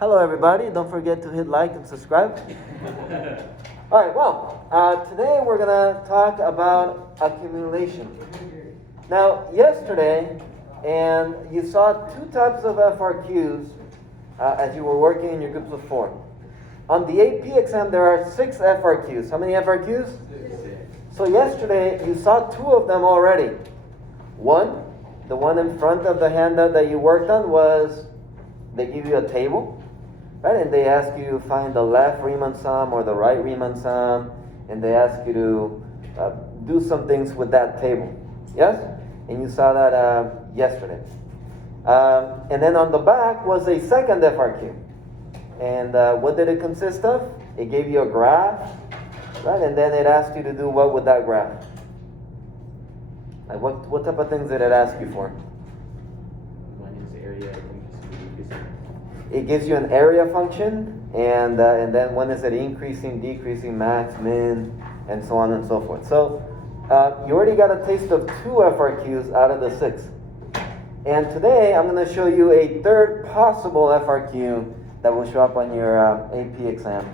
Hello, everybody. Don't forget to hit like and subscribe. All right, well, today we're going to talk about accumulation. Now, yesterday, and you saw two types of FRQs as you were working in your groups of four. On the AP exam, there are 6 FRQs. How many FRQs? 6. So yesterday, you saw 2 of them already. One, the one in front of the handout that you worked on was, they give you a table. Right, and they ask you to find the left Riemann sum or the right Riemann sum, and they ask you to do some things with that table. Yes? And you saw that yesterday. And then on the back was a second FRQ. And what did it consist of? It gave you a graph, right? And then it asked you to do what with that graph? Like what type of things did it ask you for? One is area. It gives you an area function, and then when is it increasing, decreasing, max, min, and so on and so forth. So you already got a taste of 2 FRQs out of the 6. And today I'm going to show you a third possible FRQ that will show up on your AP exam.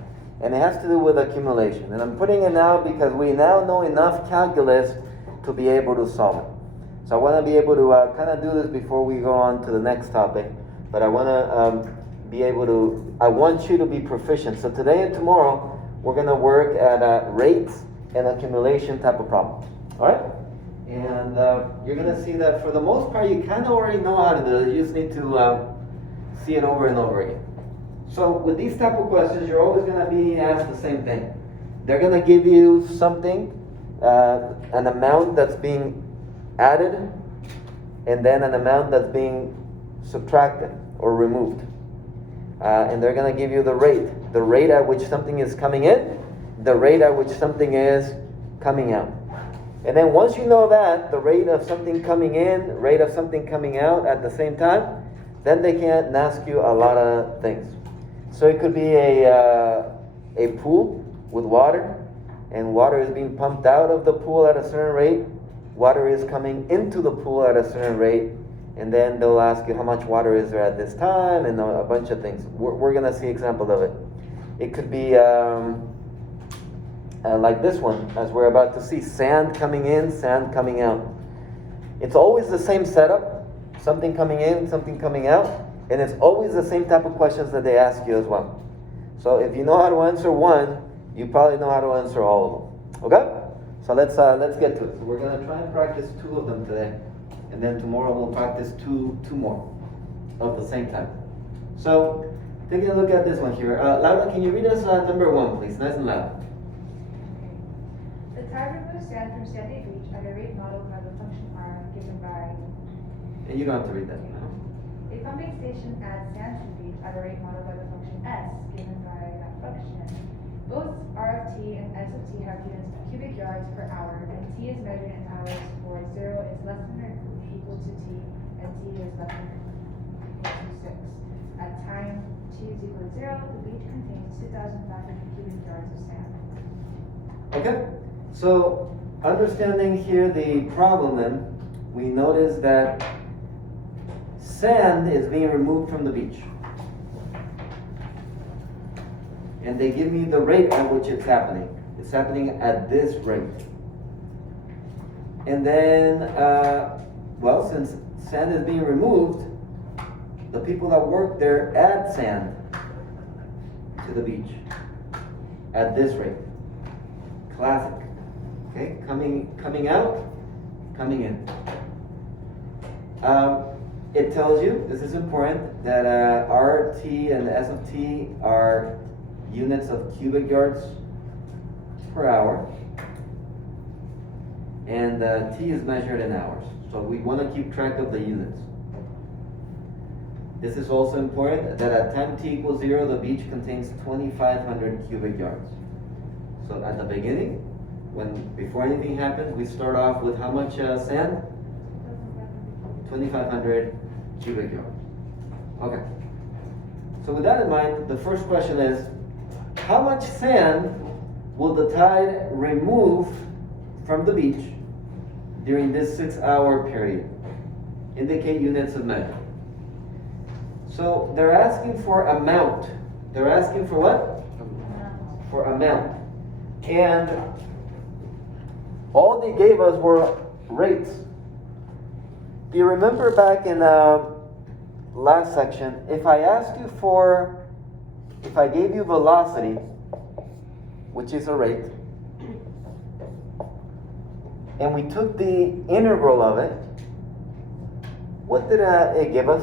And it has to do with accumulation. And I'm putting it now because we now know enough calculus to be able to solve it. So I want to be able to kind of do this before we go on to the next topic. But I want to I want you to be proficient. So today and tomorrow, we're going to work at rates and accumulation type of problems. All right? And you're going to see that for the most part, you kind of already know how to do it. You just need to see it over and over again. So with these type of questions, you're always going to be asked the same thing. They're going to give you something, an amount that's being added, and then an amount that's being subtracted or removed. And they're going to give you the rate at which something is coming in, the rate at which something is coming out. And then once you know that, the rate of something coming in, rate of something coming out at the same time, then they can ask you a lot of things. So it could be a pool with water, and water is being pumped out of the pool at a certain rate. Water is coming into the pool at a certain rate. And then they'll ask you how much water is there at this time, and a bunch of things. We're going to see example of it. It could be like this one, as we're about to see, sand coming in, sand coming out. It's always the same setup, something coming in, something coming out, and it's always the same type of questions that they ask you as well. So if you know how to answer one, you probably know how to answer all of them. Okay? So let's get to it. So we're going to try and practice 2 of them today. And then tomorrow we'll practice two more of the same type. So, taking a look at this one here. Laura, can you read us number 1, please? Nice and loud. The tide removes sand from sandy beach at a rate modeled by the function r given by... And you don't have to read that. A pumping station adds sand to the beach at a rate modeled by the function s given by that function. Both r of t and s of t have units of cubic yards per hour, and t is measured in hours for 0 is less than or equal to t, and t is less than or equal to 6. At time t is equal to 0, the beach contains 2,500 cubic yards of sand. Okay, so understanding here the problem then, we notice that sand is being removed from the beach. And they give me the rate at which it's happening. It's happening at this rate. And then, well, since sand is being removed, the people that work there add sand to the beach at this rate. Classic. Okay, coming out, coming in. It tells you, this is important, that RT and S of T are units of cubic yards per hour, and T is measured in hours. So we want to keep track of the units. This is also important that at time t equals 0, the beach contains 2,500 cubic yards. So at the beginning, before anything happens, we start off with how much sand? 2,500 cubic yards. Okay. So with that in mind, the first question is, how much sand will the tide remove from the beach during this 6-hour period? Indicate units of measure. So they're asking for amount. They're asking for what? For amount. And all they gave us were rates. Do you remember back in last section, if I gave you velocity, which is a rate, and we took the integral of it, what did it give us?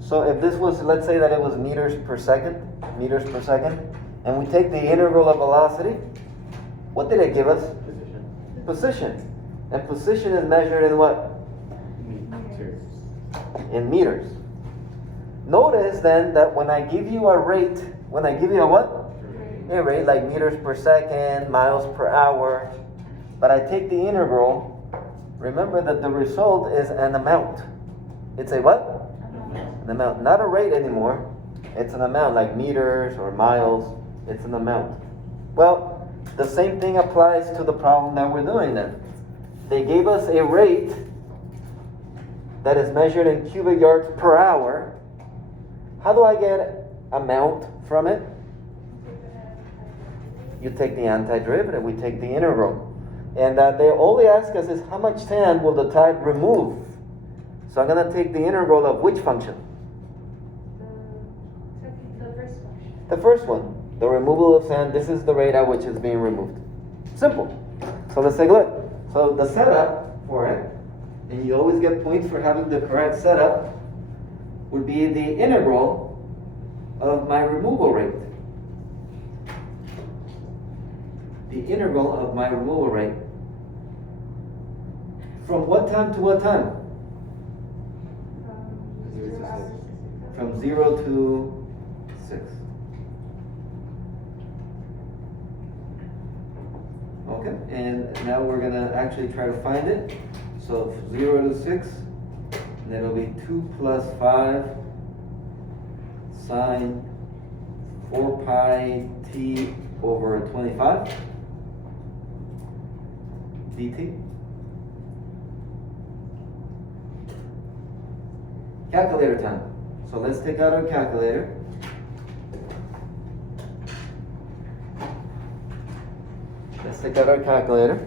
So if this was, let's say that it was meters per second, and we take the integral of velocity, what did it give us? Position. And position is measured in what? Meters. In meters. Notice then that when I give you a rate, when I give you a what? A rate like meters per second, miles per hour, but I take the integral, remember that the result is an amount. It's a what? An amount. Not a rate anymore. It's an amount like meters or miles. It's an amount. Well, the same thing applies to the problem that we're doing then. They gave us a rate that is measured in cubic yards per hour. How do I get amount from it? You take the antiderivative, we take the integral. And they only ask us is how much sand will the tide remove? So I'm going to take the integral of which function? The first function. The first one. The removal of sand, this is the rate at which it's being removed. Simple. So let's take a look. So the setup for it, and you always get points for having the correct setup, would be the integral of my removal rate. The integral of my removal rate. From what time to what time? From 0 to 6. Okay, and now we're going to actually try to find it. So 0 to 6, and it'll be 2 plus 5 sine 4 pi t over 25 dt. Calculator time. So let's take out our calculator. Let's take out our calculator.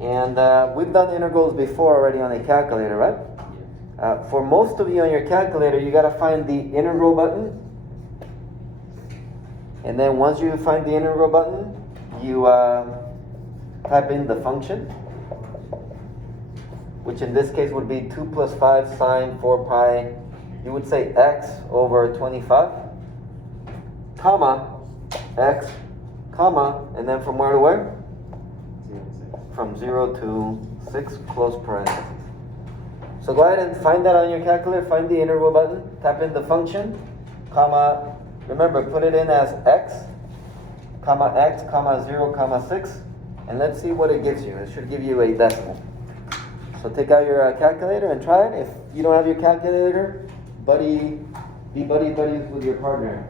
And we've done integrals before already on a calculator, right? For most of you on your calculator, you got to find the integral button. And then once you find the integral button, you type in the function, which in this case would be 2 plus 5 sine 4 pi, you would say x over 25, comma, x, comma, and then from where to where? From 0 to 6, close parentheses. So go ahead and find that on your calculator, find the integral button, type in the function, comma, remember, put it in as x, comma, 0, comma, 6, and let's see what it gives you. It should give you a decimal. So take out your calculator and try it. If you don't have your calculator, be buddies with your partner.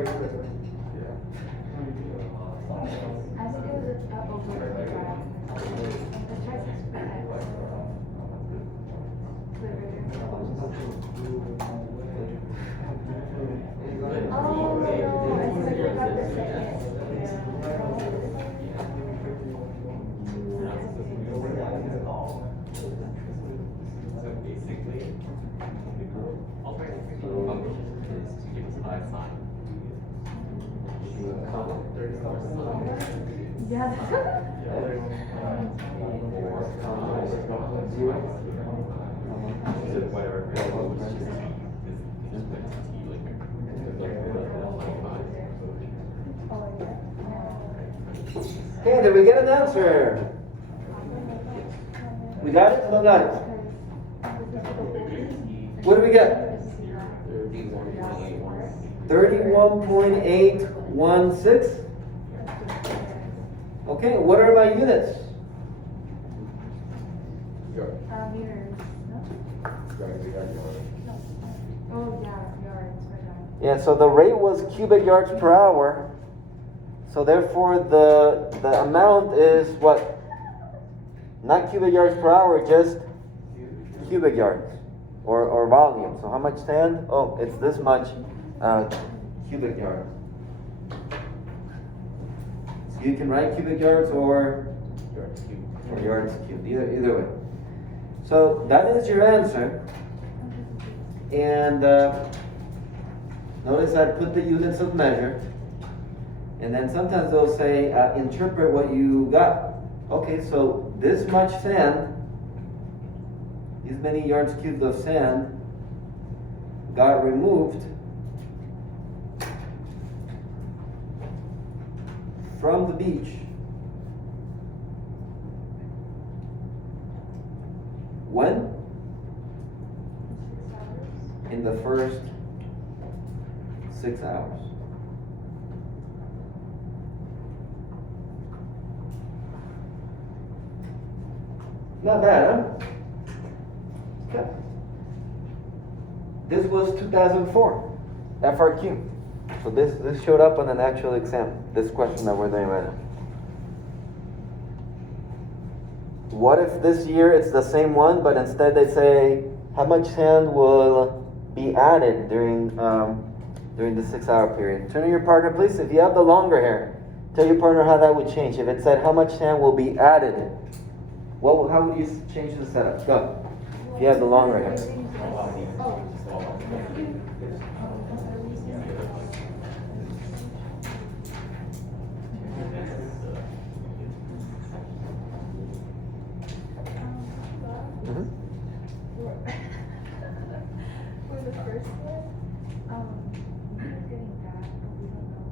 As it goes up over the graph, let's try 6%. Oh, no, I forgot the second. So basically, the alternative function is to give us an I sign. Yeah. So whatever variable is just put t like Okay, did we get an answer? We got it? No, got it. What do we get? 31.816. Okay, what are my units? Meters, no? Oh, yeah, yards, my bad. Yeah, so the rate was cubic yards per hour. So therefore the amount is what? Not cubic yards per hour, just cubic yards or volume. So how much sand? Oh, it's this much cubic yards. So you can write cubic yards or yards cubed, either way. So that is your answer. And notice I put the units of measure. And then sometimes they'll say, interpret what you got. Okay, so this much sand, these many yards cubed of sand, got removed from the beach when? 6 hours. In the first 6 hours. Not bad, huh? Okay. This was 2004, FRQ. So this showed up on an actual exam, this question that we're doing right now. What if this year it's the same one, but instead they say, how much sand will be added during the 6 hour period? Turn to your partner, please. If you have the longer hair, tell your partner how that would change. If it said how much sand will be added, how would you change the setup? Go. If you have the longer hair. For the first one, we're getting that, but we don't know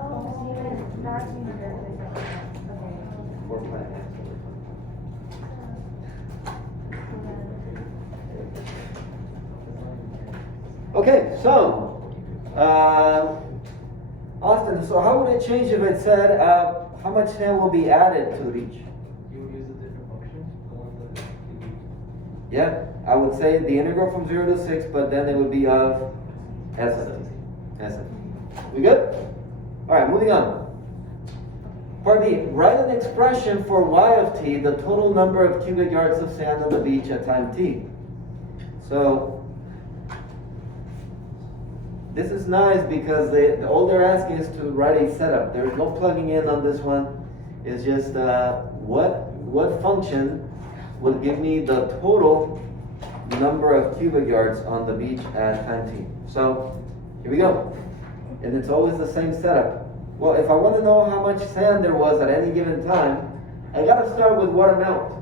Oh, even that's even better than that. Okay. Okay, so Austin, so how would it change if it said how much sand will be added to the beach? You would use a different function, the one that Yeah, I would say the integral from 0 to 6, but then it would be of S of t. S of t. We good? All right, moving on. Part B, write an expression for y of t, the total number of cubic yards of sand on the beach at time t. So this is nice because all they're asking is to write a setup. There's no plugging in on this one. It's just what function will give me the total number of cubic yards on the beach at time t. So here we go. And it's always the same setup. Well, if I want to know how much sand there was at any given time, I got to start with what amount.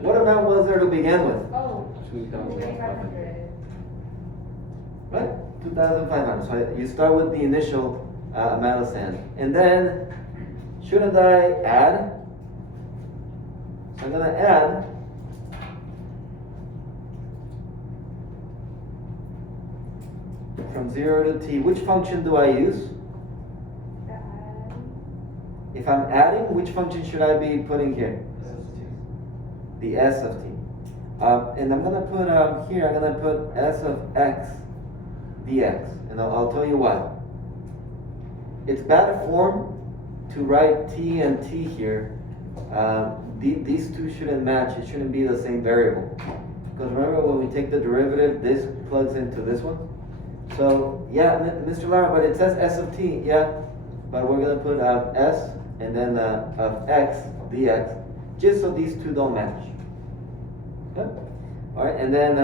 What amount was there to begin with? Oh, 2,500. Right? 2,500. So you start with the initial amount of sand. And then, shouldn't I add? So I'm going to add from 0 to t. Which function do I use? If I'm adding, which function should I be putting here? The s of t. And I'm gonna put here, I'm gonna put s of x dx, and I'll tell you why. It's bad form to write t and t here. These two shouldn't match. It shouldn't be the same variable. Because remember when we take the derivative, this plugs into this one. So yeah, Mr. Lara, but it says s of t, yeah. But we're gonna put s and then of x dx, just so these two don't match. Okay? All right, and then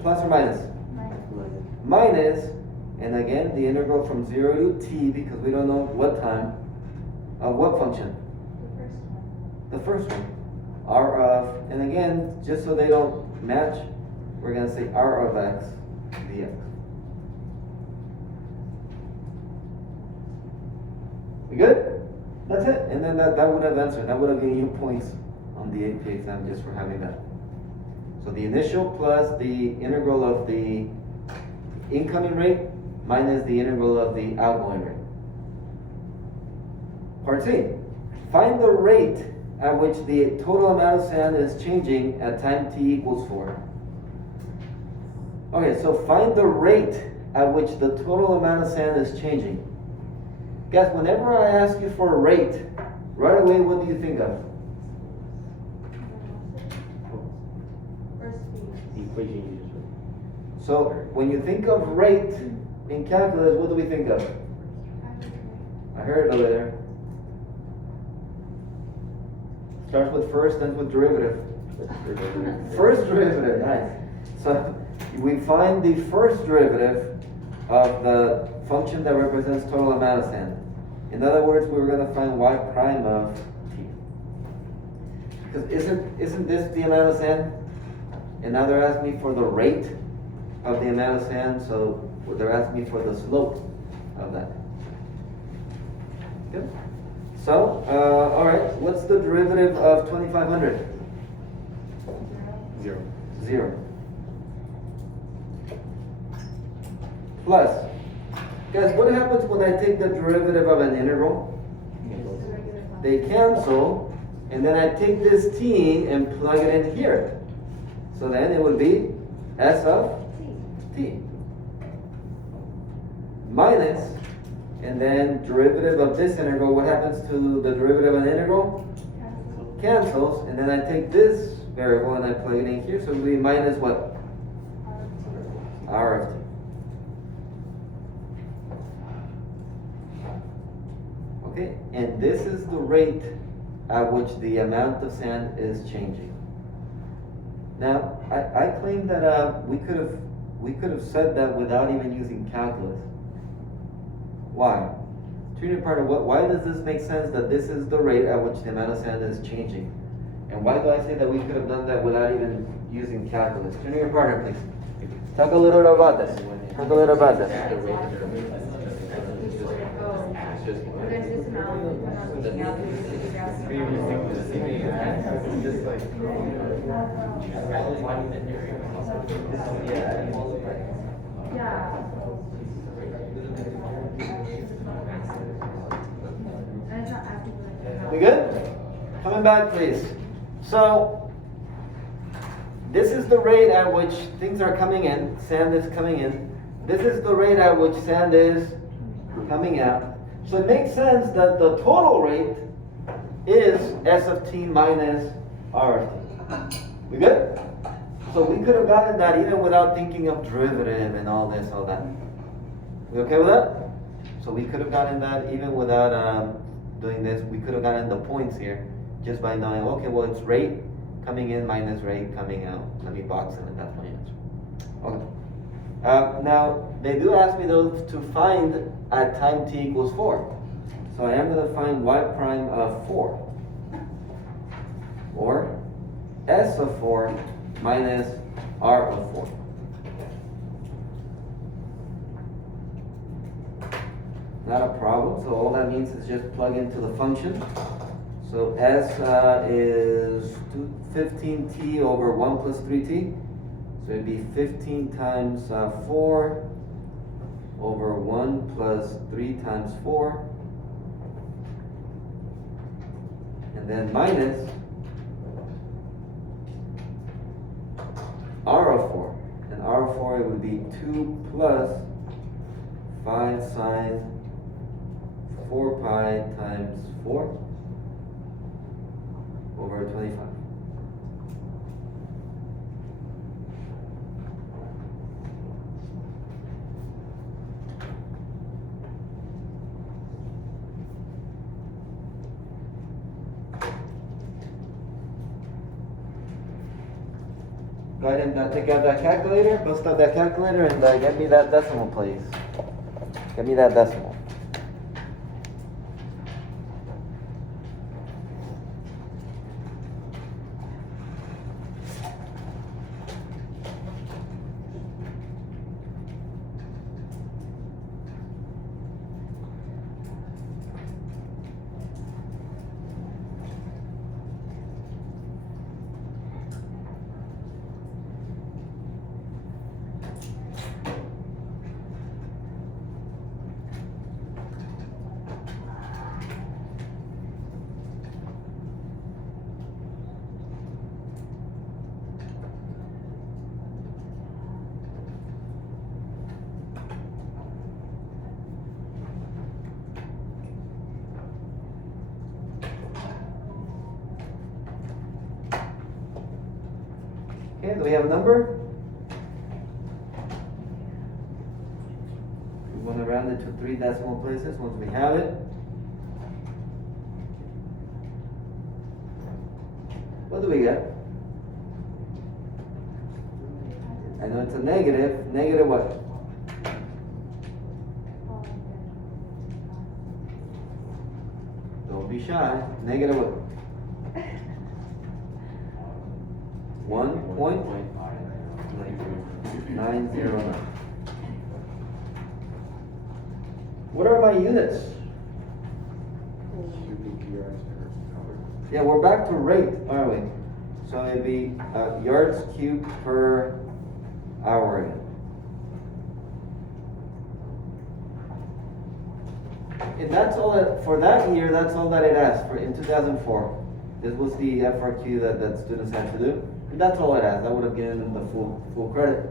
plus or minus? Minus, and again the integral from 0 to t, because we don't know what time, of what function? The first one. R of, and again, just so they don't match, we're going to say R of x dx. We good? That's it. And then that would have answered. That would have given you points on the AP exam just for having that. So the initial plus the integral of the incoming rate minus the integral of the outgoing rate. Part C. Find the rate at which the total amount of sand is changing at time t equals 4. Okay, so find the rate at which the total amount of sand is changing. Guys, whenever I ask you for a rate, right away, what do you think of? The equation you just wrote. So when you think of rate in calculus, what do we think of? I heard it over there. Starts with first, ends with derivative. First derivative, nice. So we find the first derivative of the function that represents total amount of sand. In other words, we were going to find y prime of t. Because isn't this the amount of sand? And now they're asking me for the rate of the amount of sand, so they're asking me for the slope of that. Good. So, all right, what's the derivative of 2500? 0. 0. Plus. Guys, what happens when I take the derivative of an integral? They cancel, and then I take this t and plug it in here. So then it would be s of t. Minus, and then derivative of this integral, what happens to the derivative of an integral? Cancels, and then I take this variable and I plug it in here, so it would be minus what? R of t. Okay, and this is the rate at which the amount of sand is changing. Now, I claim that we could have said that without even using calculus. Why? Junior partner, why does this make sense that this is the rate at which the amount of sand is changing? And why do I say that we could have done that without even using calculus? Junior partner, please. Talk a little bit about this. Talk a little about this. There's this amount when I was looking out, there's this yeah. And it's not asking for We good? Coming back, please. So, this is the rate at which things are coming in, sand is coming in. This is the rate at which sand is coming out. So it makes sense that the total rate is S of t minus R of t. We good? So we could have gotten that even without thinking of derivative and all this, all that. We okay with that? So we could have gotten that even without doing this. We could have gotten the points here just by knowing, okay, well, it's rate coming in minus rate coming out. Let me box it, and that's my answer. Okay. Now, they do ask me though to find at time t equals 4. So I am going to find y prime of 4. Or s of 4 minus r of 4. Not a problem, so all that means is just plug into the function. So s is 15t over 1 plus 3t. So it'd be 15 times 4 over 1 plus 3 times 4. and then minus R of 4. And R of 4, it would be 2 plus 5 sine 4 pi times 4 over 25. Go ahead and take out that calculator, bust out that calculator, and get me that decimal, please. Get me that decimal. Okay, do we have a number? We want to round it to 3 decimal places once we have it. What do we get? I know it's a negative. Negative what? Don't be shy. Negative what? 1.909. What are my units? Yeah, we're back to rate, aren't we? So it'd be yards cubed per hour again. And that's all that, for that year, that's all that it asked for in 2004. This was the FRQ that students had to do. And that's all it asked. That would have given them the full credit.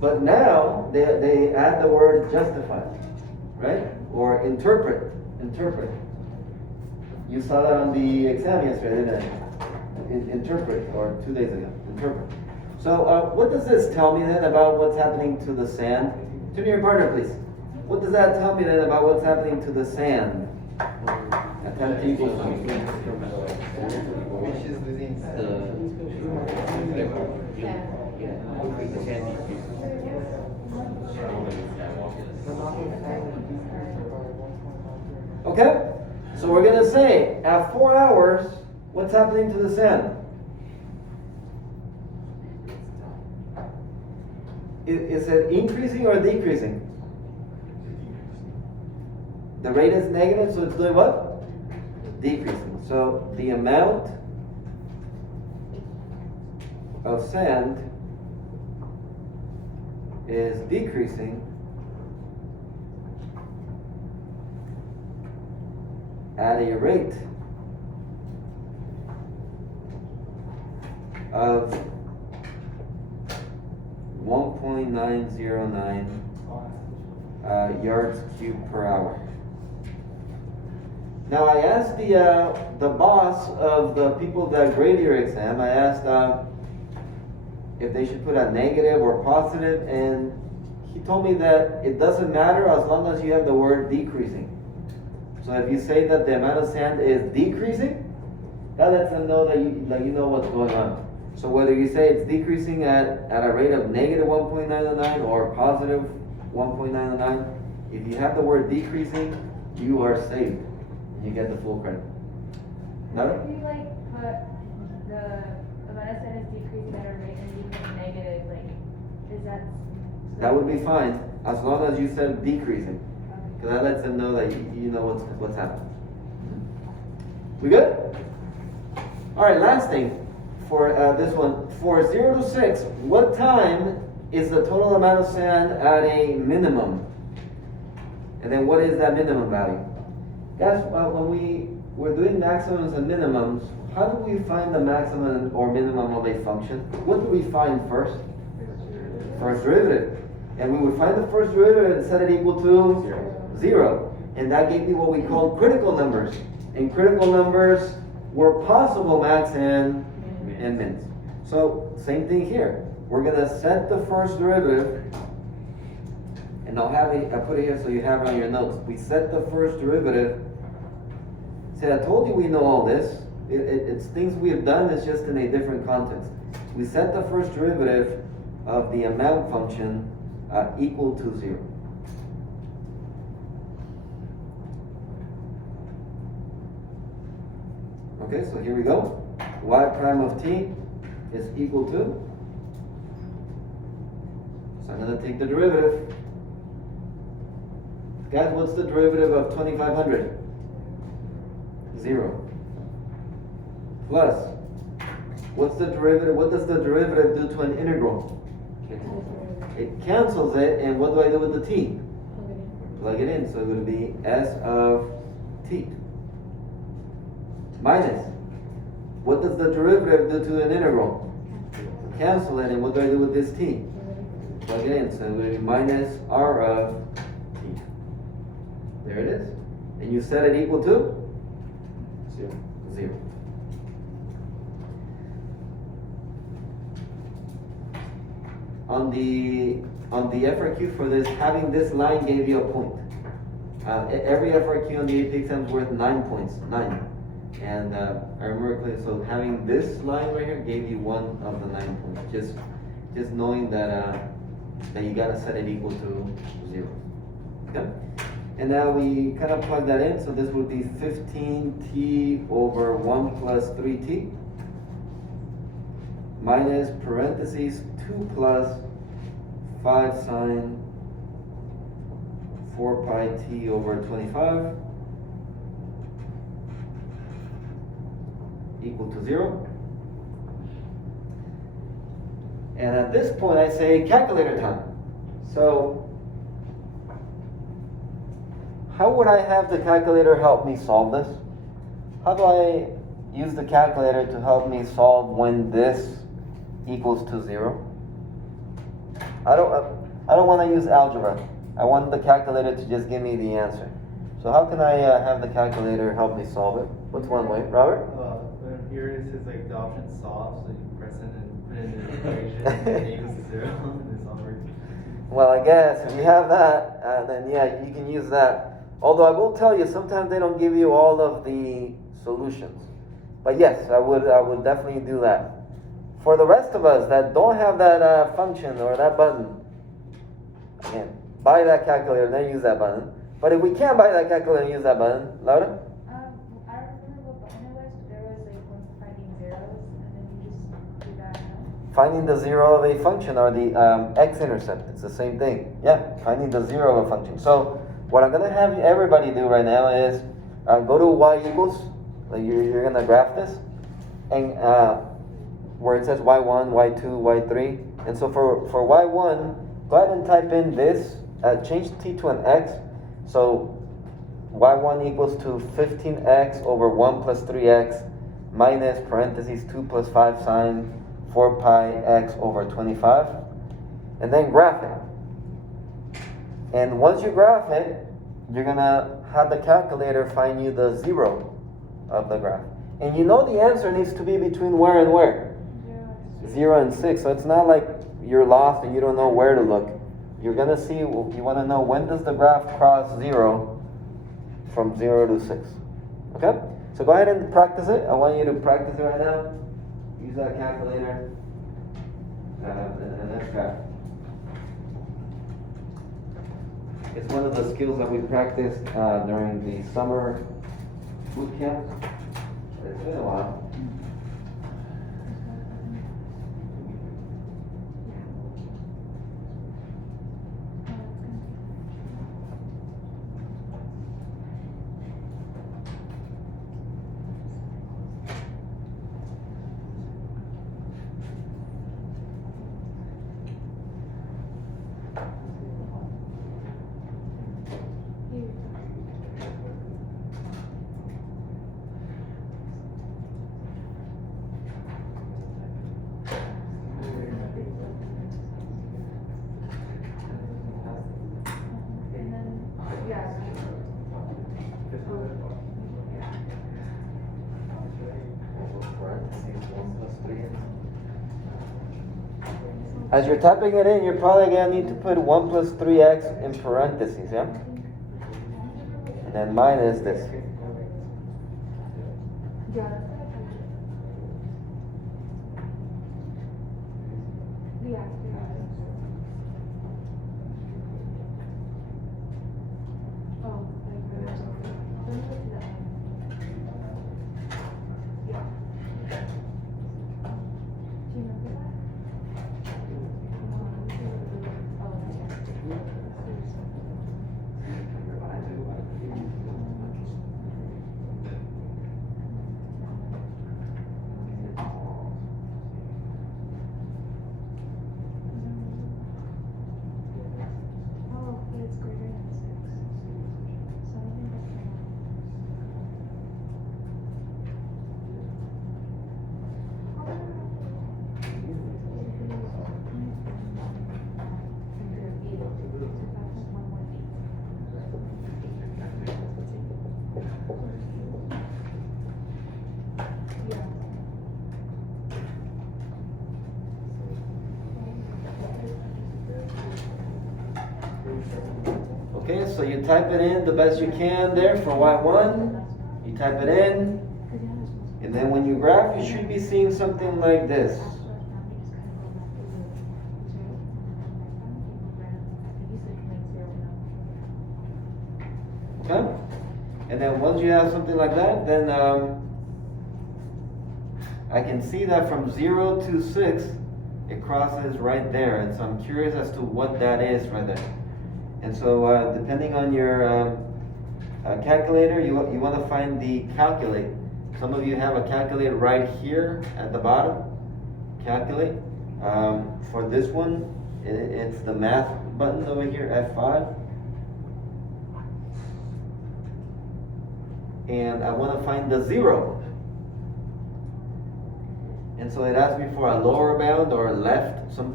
But now they add the word justify, right? Or interpret. You saw that on the exam yesterday, didn't you? Interpret, or 2 days ago. Interpret. So what does this tell me then about what's happening to the sand? Turn to your partner, please. What does that tell me then about what's happening to the sand? At 10 equals to Okay, so we're going to say at 4 hours, what's happening to the sand? Is it increasing or decreasing? The rate is negative, so it's doing what? Decreasing. So the amount of sand is decreasing at a rate of 1.909 yards cubed per hour. Now I asked the boss of the people that grade your exam, I asked if they should put a negative or positive, and he told me that it doesn't matter as long as you have the word decreasing. So if you say that the amount of sand is decreasing, that lets them know that you know what's going on. So whether you say it's decreasing at a rate of negative 1.909 or positive 1.909, if you have the word decreasing, you are saved. You get the full credit. Another? If you put the amount of sand is decreasing at a rate and you put negative, is that? That would be fine, as long as you said decreasing. Because that lets them know that you know what's happening. We good? Alright, last thing for this one. For 0 to 6, what time is the total amount of sand at a minimum? And then what is that minimum value? Guys, when we we're doing maximums and minimums, how do we find the maximum or minimum of a function? What do we find first? First derivative. And we would find the first derivative and set it equal to 0. And that gave me what we call critical numbers. And critical numbers were possible max and mins. So same thing here. We're gonna set the first derivative, and I'll put it here so you have it on your notes. We set the first derivative. See, I told you we know all this. It's things we have done, it's just in a different context. We set the first derivative of the amount function equal to 0. Okay, so here we go. Y prime of t is equal to, so I'm going to take the derivative. Guys, what's the derivative of 2500? 0. Plus, what's the derivative? What does the derivative do to an integral? It cancels it, and what do I do with the t? Plug it in, so it would be s of t. Minus, what does the derivative do to an integral? Cancel it, and what do I do with this t? Plug it in, so it would be minus r of t. There it is. And you set it equal to? 0. On the FRQ for this, having this line gave you a point. Every FRQ on the AP exam is worth 9 points. 9. And I remember clearly, so having this line right here gave you 1 of the 9 points. Just knowing that you gotta set it equal to 0. Okay? And now we kind of plug that in, so this would be 15t over 1 plus 3t minus parentheses 2 plus 5 sine 4 pi t over 25 equal to 0. And at this point I say calculator time. So how would I have the calculator help me solve this? How do I use the calculator to help me solve when this equals to 0? I don't want to use algebra. I want the calculator to just give me the answer. So how can I have the calculator help me solve it? What's one way, Robert? Here it says like the option solve, so you press it and put it in the equation, and it equals to 0, and it's all works. Well, I guess if you have that, then yeah, you can use that. Although I will tell you, sometimes they don't give you all of the solutions. But yes, I would definitely do that. For the rest of us that don't have that function or that button, again, buy that calculator, then use that button. But if we can't buy that calculator and use that button, Laura? I don't remember what button it was, but there was like one for finding zeros, and then you just do that, no? Finding the zero of a function or the x-intercept, it's the same thing. Yeah, finding the zero of a function. So what I'm going to have everybody do right now is go to y equals, like you're going to graph this, and where it says y1, y2, y3. And so for y1, go ahead and type in this, change t to an x. So y1 equals to 15x over 1 plus 3x minus parentheses 2 plus 5 sine 4 pi x over 25. And then graph it. And once you graph it, you're going to have the calculator find you the 0 of the graph. And you know the answer needs to be between where and where? 0 and 6. So it's not like you're lost and you don't know where to look. You're going to see, you want to know when does the graph cross 0 from 0 to 6. Okay? So go ahead and practice it. I want you to practice it right now. Use that calculator. And let's graph. It's one of the skills that we practiced during the summer boot camp. It's been a while. As you're typing it in, you're probably gonna need to put 1 plus 3x in parentheses, yeah? And then minus this. Yeah. Yeah. Oh, yeah. Do you remember that? Oh, but it's greater than 6. So I think that's fine. Okay, so you type it in the best you can there for y1. You type it in, and then when you graph, you should be seeing something like this. Okay? And then once you have something like that, then I can see that from 0 to 6, it crosses right there. And so I'm curious as to what that is right there. And so depending on your calculator, you want to find the calculate. Some of you have a calculate right here at the bottom. Calculate. For this one, it's the math button over here, F5. And I want to find the 0. And so it asks me for a lower bound or left. Some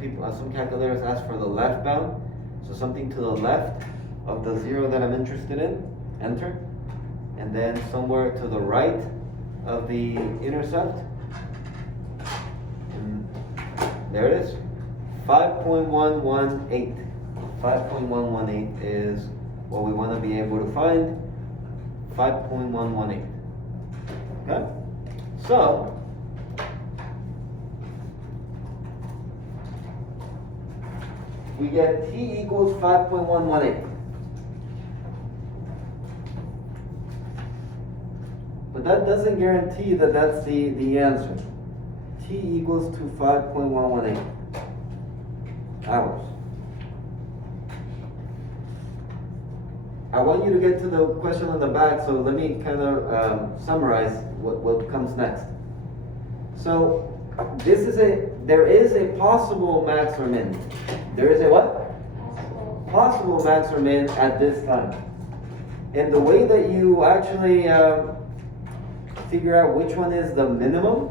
calculators ask for the left bound. So something to the left of the 0 that I'm interested in, enter. And then somewhere to the right of the intercept. And there it is. 5.118. 5.118 is what we want to be able to find. 5.118. Okay? So, we get t equals 5.118. But that doesn't guarantee that that's the answer. T equals to 5.118 hours. I want you to get to the question on the back, so let me kind of summarize what comes next. So, there is a possible max or min. There is a what? Possible max or min at this time. And the way that you actually figure out which one is the minimum,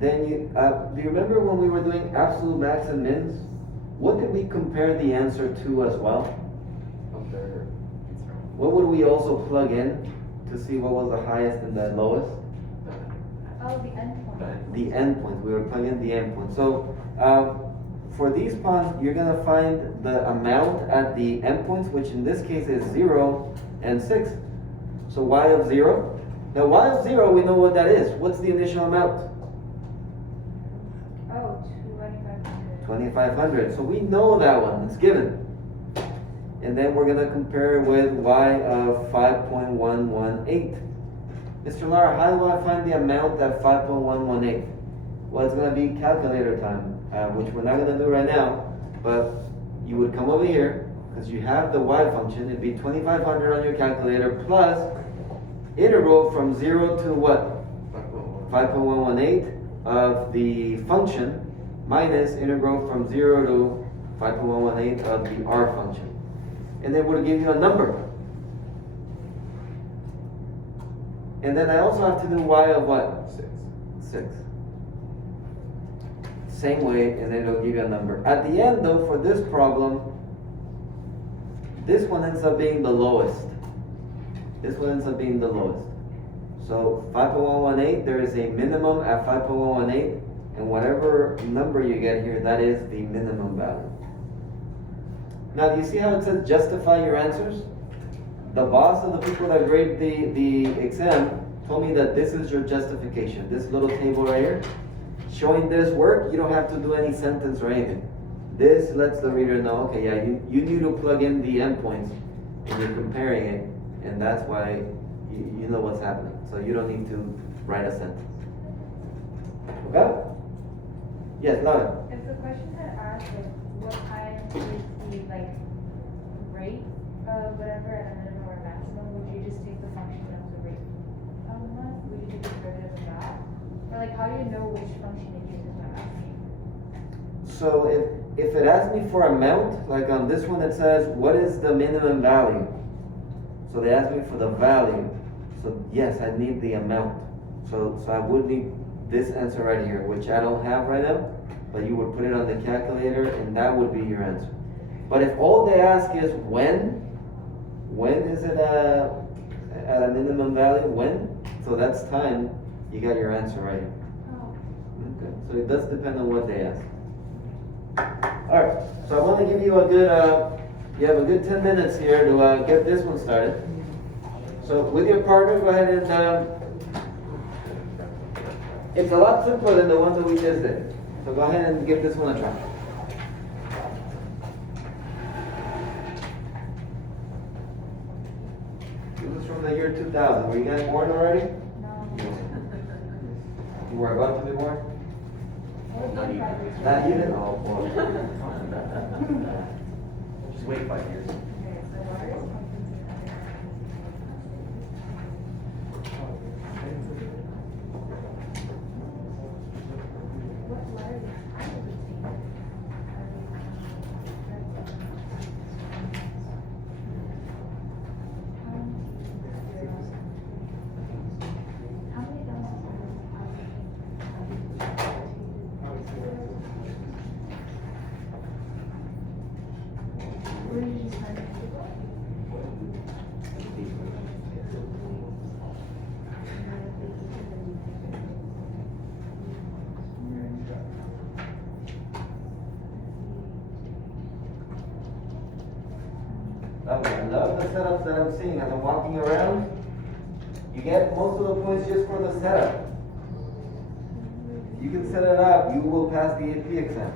then do you remember when we were doing absolute max and mins? What did we compare the answer to as well? What would we also plug in to see what was the highest and the lowest? Oh, the endpoint. The endpoint. We were plugging the endpoint. So for these ponds, you're going to find the amount at the endpoints, which in this case is 0 and 6. So y of 0. Now y of 0, we know what that is. What's the initial amount? Oh, 2,500. 2,500. So we know that one. It's given. And then we're going to compare it with y of 5.118. Mr. Lara, how do I find the amount at 5.118? Well, it's going to be calculator time, which we're not going to do right now. But you would come over here, because you have the y function. It'd be 2,500 on your calculator plus integral from 0 to what? 5.118 of the function minus integral from 0 to 5.118 of the r function. And then we'll give you a number. And then I also have to do y of what? 6. Same way, and then it'll give you a number. At the end though, for this problem, this one ends up being the lowest. This one ends up being the lowest. So 5.118, there is a minimum at 5.118 and whatever number you get here, that is the minimum value. Now, do you see how it says justify your answers? The boss of the people that grade the exam told me that this is your justification. This little table right here, showing this work, you don't have to do any sentence or anything. This lets the reader know, okay, yeah, you need to plug in the endpoints and you're comparing it, and that's why you know what's happening. So you don't need to write a sentence. Okay? Yes, Laura. If the question had asked like what time is the like rate of whatever at a minimum or maximum, would you just take the function of the rate of the month? Would you just derivative of that? Or like how do you know which function it uses when asking? So if it asks me for amount, like on this one it says, what is the minimum value? So they ask me for the value. So yes, I need the amount. So I would need this answer right here, which I don't have right now, but you would put it on the calculator and that would be your answer. But if all they ask is when is it at a minimum value? When? So that's time, you got your answer right here. Oh. Okay. So it does depend on what they ask. Alright, so I want to give you a good, you have a good 10 minutes here to get this one started. So with your partner, go ahead and, it's a lot simpler than the one that we just did. So go ahead and give this one a try. This is from the year 2000. Were you guys born already? No. You were about to be born? Not even. Not even? Oh, boy. Just wait 5 years. Okay, so water is what letter is how many where did you start? Okay, I love the setups that I'm seeing as I'm walking around. You get most of the points just for the setup. If you can set it up, you will pass the AP exam.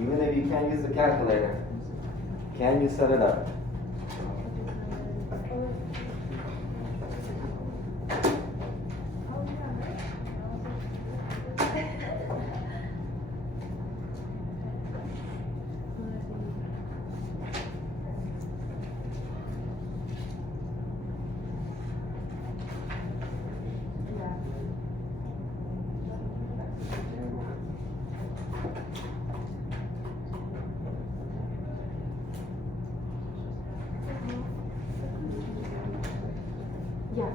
Even if you can't use the calculator. Can you set it up? Yeah.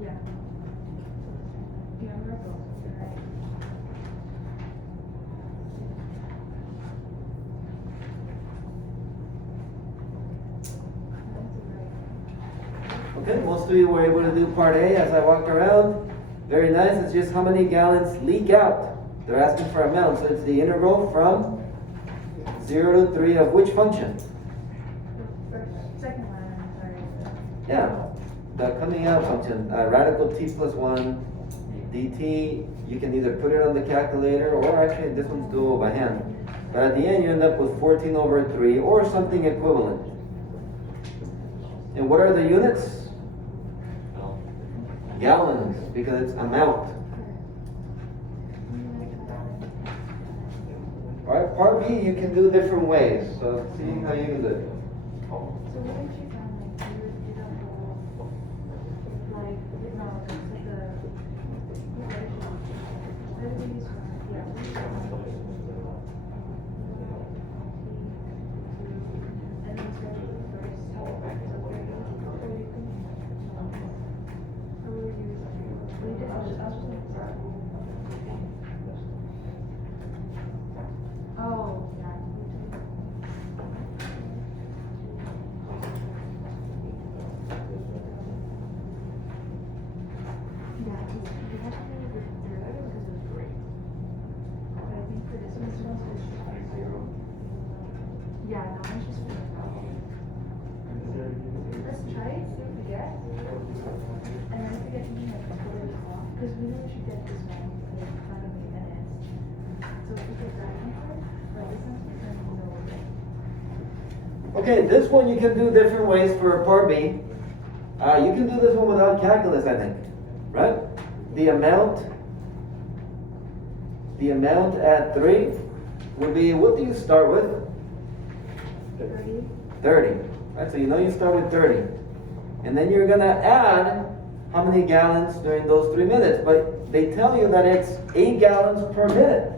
Yeah. Yeah, we're both, you're right. Okay, most of you were able to do part A as I walked around. Very nice. It's just how many gallons leak out. They're asking for amount, so it's the integral from 0 to 3 of which function? Second one, I'm sorry. Yeah, the coming out function, radical t plus 1 dt. You can either put it on the calculator or actually this one's doable by hand. But at the end you end up with 14 over 3 or something equivalent. And what are the units? Gallons, because it's amount. Alright, part B you can do different ways, so see how you can do it. So what if you found like you did a whole like no, it's like a what did we use for yeah. And then start with the first so we did I'll just oh yeah. Yeah, you have to do the derivative because it was great. But I think for this one, it's just 0. Yeah, no, it's just 4. Let's try it, see what we get. And then if we get something like totally off, because we know we should get this one, because it's not gonna be minutes. So if we get that answer, or this answer, then we know we're good. Okay, this one you can do different ways for part B. You can do this one without calculus, I think, right? The amount at 3 would be, what do you start with? 30. 30, right? So you know you start with 30. And then you're gonna add how many gallons during those 3 minutes, but they tell you that it's 8 gallons per minute.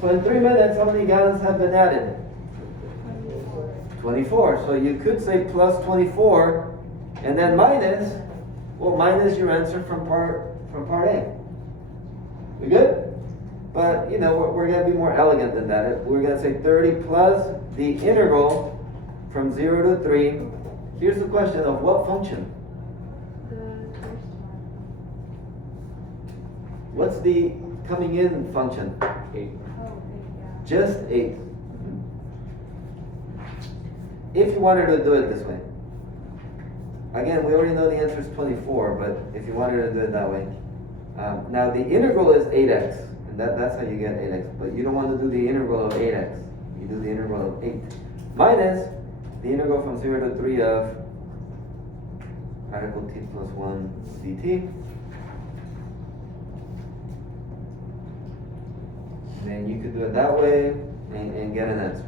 So in 3 minutes, how many gallons have been added? 24. So you could say plus 24, and then minus your answer from part A. We good? But you know we're gonna be more elegant than that. We're gonna say 30 plus the integral from 0 to 3. Here's the question of what function? The first one. What's the coming in function? 8. Oh, okay, yeah. Just 8. If you wanted to do it this way. Again, we already know the answer is 24, but if you wanted to do it that way. Now the integral is 8x, and that's how you get 8x, but you don't want to do the integral of 8x. You do the integral of 8. Minus the integral from 0 to 3 of radical t plus 1 dt. And then you could do it that way and get an answer.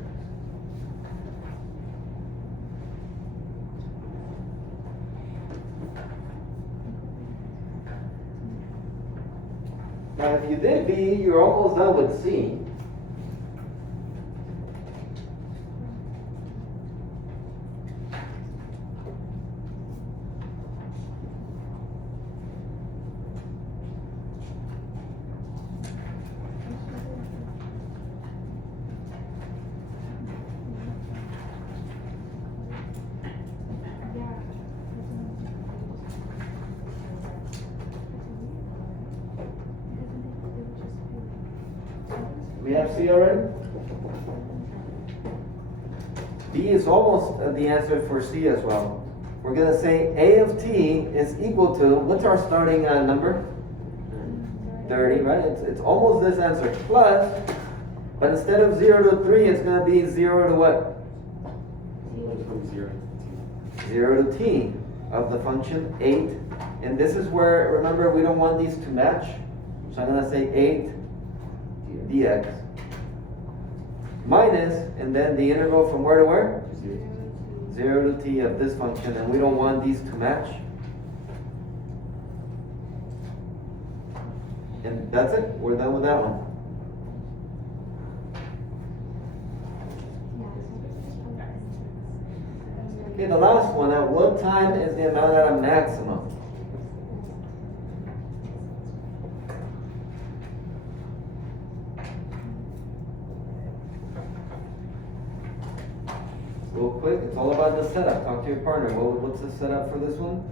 Now, if you did B, you're almost done with C. We have C already? B is almost the answer for C as well. We're going to say A of t is equal to, what's our starting number? 30, right? It's almost this answer. Plus, but instead of 0 to 3, it's going to be 0 to what? 0 to t of the function 8. And this is where, remember, we don't want these to match. So I'm going to say 8 dx minus, and then the integral from where to where? 0 to t of this function, and we don't want these to match. And that's it. We're done with that one. Okay, the last one. At what time is the amount at a maximum? Real quick, it's all about the setup. Talk to your partner. What's the setup for this one?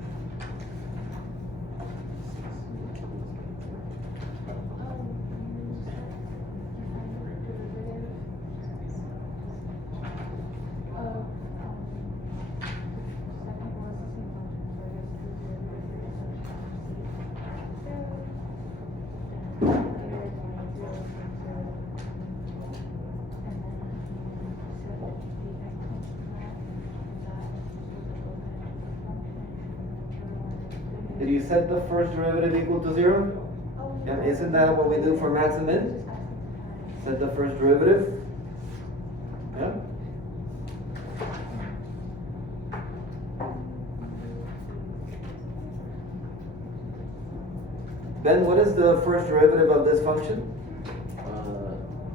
Did you set the first derivative equal to 0? And isn't that what we do for max and min? Set the first derivative. Yeah. Ben, what is the first derivative of this function?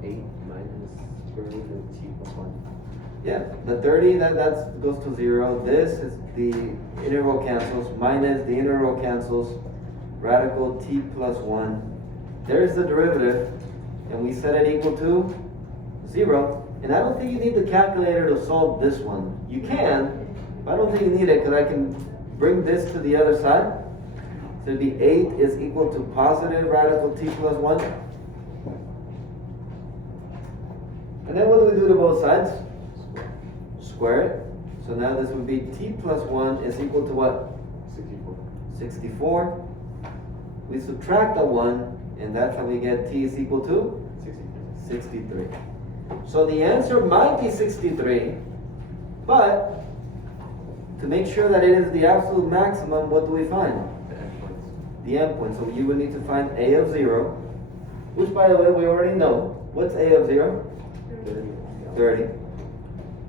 8 minus square root of t plus 1. Yeah, the 30, that goes to 0. This is the integral cancels, minus the integral cancels, radical t plus 1. There's the derivative, and we set it equal to 0. And I don't think you need the calculator to solve this one. You can, but I don't think you need it because I can bring this to the other side. So it'd be 8 is equal to positive radical t plus 1. And then what do we do to both sides? Square it. So now this would be t plus 1 is equal to what? 64. 64. We subtract a 1, and that's how we get t is equal to 63. So the answer might be 63, but to make sure that it is the absolute maximum, what do we find? The endpoints. The endpoint. So you would need to find a of 0, which by the way we already know. What's a of 0? 30.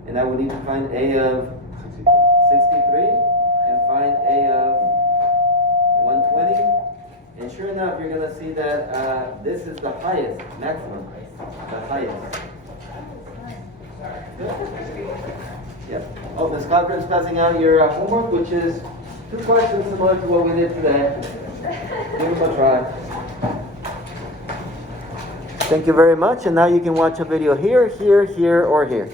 And I would need to find a of 63 and find a of 120. And sure enough, you're going to see that this is the highest, maximum, the highest. Yep. Oh, Ms. Cochran's passing out your homework, which is 2 questions similar to what we did today. Give them a try. Thank you very much, and now you can watch a video here, here, here, or here.